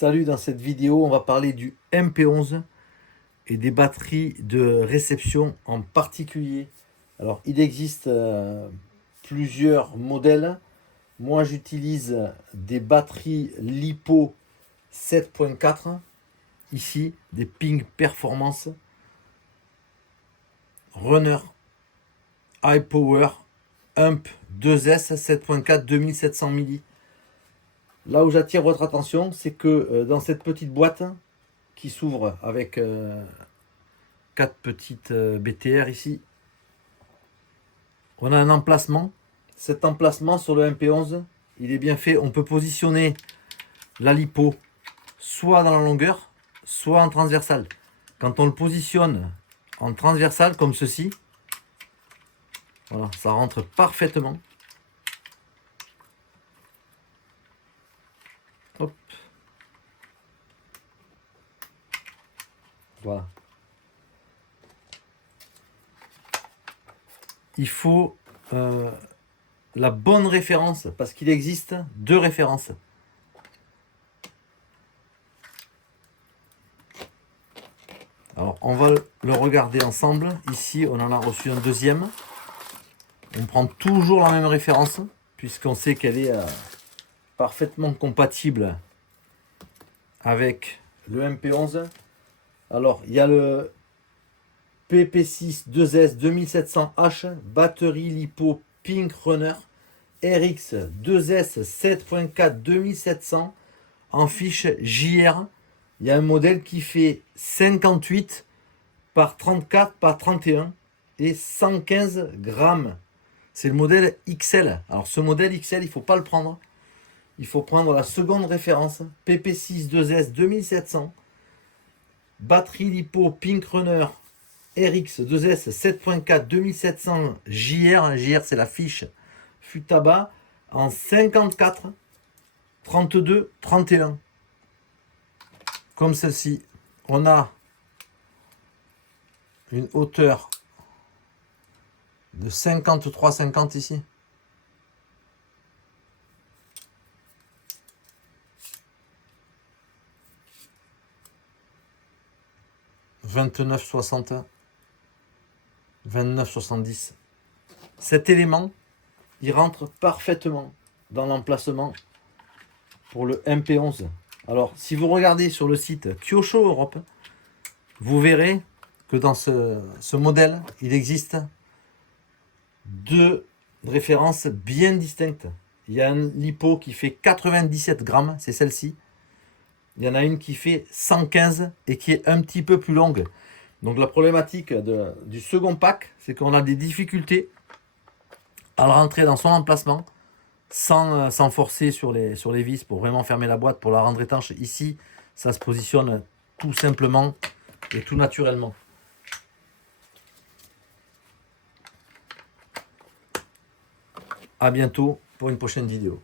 Salut, dans cette vidéo, on va parler du MP11 et des batteries de réception en particulier. Alors, il existe plusieurs modèles. Moi, j'utilise des batteries LiPo 7.4. Ici, des Ping Performance Runner High Power Hump 2S 7.4 2700 mAh. Là où j'attire votre attention, c'est que dans cette petite boîte qui s'ouvre avec 4 petites BTR ici, on a un emplacement. Cet emplacement sur le MP11, il est bien fait. On peut positionner la lipo soit dans la longueur, soit en transversale. Quand on le positionne en transversale, comme ceci, voilà, ça rentre parfaitement. Hop. Voilà. Il faut la bonne référence, parce qu'il existe deux références. Alors, on va le regarder ensemble. Ici, on en a reçu un deuxième. On prend toujours la même référence, puisqu'on sait qu'elle est parfaitement compatible avec le MP11. Alors, il y a le PP6 2S 2700H, batterie LiPo Pink Runner RX 2S 7.4 2700 en fiche JR. Il y a un modèle qui fait 58 par 34 par 31 et 115 grammes. C'est le modèle XL. Alors ce modèle XL, il ne faut pas le prendre. Il faut prendre la seconde référence, PP6 2S 2700, batterie LiPo Pink Runner RX 2S 7.4 2700 JR. JR, c'est la fiche Futaba en 54, 32, 31. Comme celle-ci. On a une hauteur de 53,50 ici. « 29,60 » 29,70. Cet élément, il rentre parfaitement dans l'emplacement pour le MP11. Alors, si vous regardez sur le site Kyosho Europe, vous verrez que dans ce modèle, il existe deux références bien distinctes. Il y a un lipo qui fait 97 grammes, c'est celle-ci. Il y en a une qui fait 115 et qui est un petit peu plus longue. Donc la problématique du second pack, c'est qu'on a des difficultés à le rentrer dans son emplacement sans forcer sur les vis pour vraiment fermer la boîte, pour la rendre étanche. Ici, ça se positionne tout simplement et tout naturellement. À bientôt pour une prochaine vidéo.